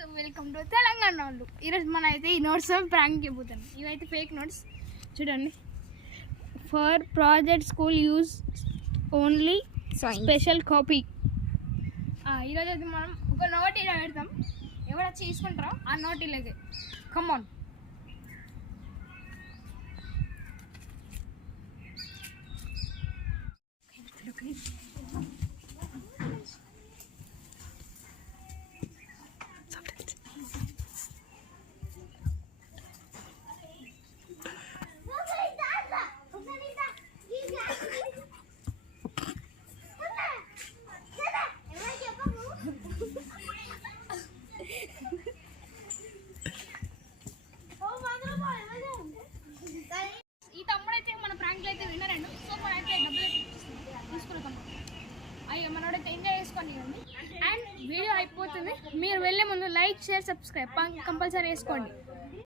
రోజు welcome to Telangana వాళ్ళు. ఈరోజు మనం అయితే ఈ నోట్స్ ప్రాంక్ చేయబోతాం. ఇవైతే ఫేక్ నోట్స్ చూడండి. For project school use only special copy. ఈరోజు అయితే మనం ఒక నోట్ ఇలా పెడతాం. ఎవరు వచ్చి తీసుకుంటారో ఆ నోట్ ఇలాగే. కమాన్. ఈ తమ్ముడైతే మన ప్రాంక్లు అయితే విన్నారండి. సో మనైతే డబ్బులు తీసుకున్నాం. అయ్యో మనోడైతే ఎంజాయ్ చేసుకోండి అండ్ వీడియో అయిపోతుంది. మీరు వెళ్ళే ముందు లైక్, షేర్, సబ్స్క్రైబ్ కంపల్సరీ వేసుకోండి.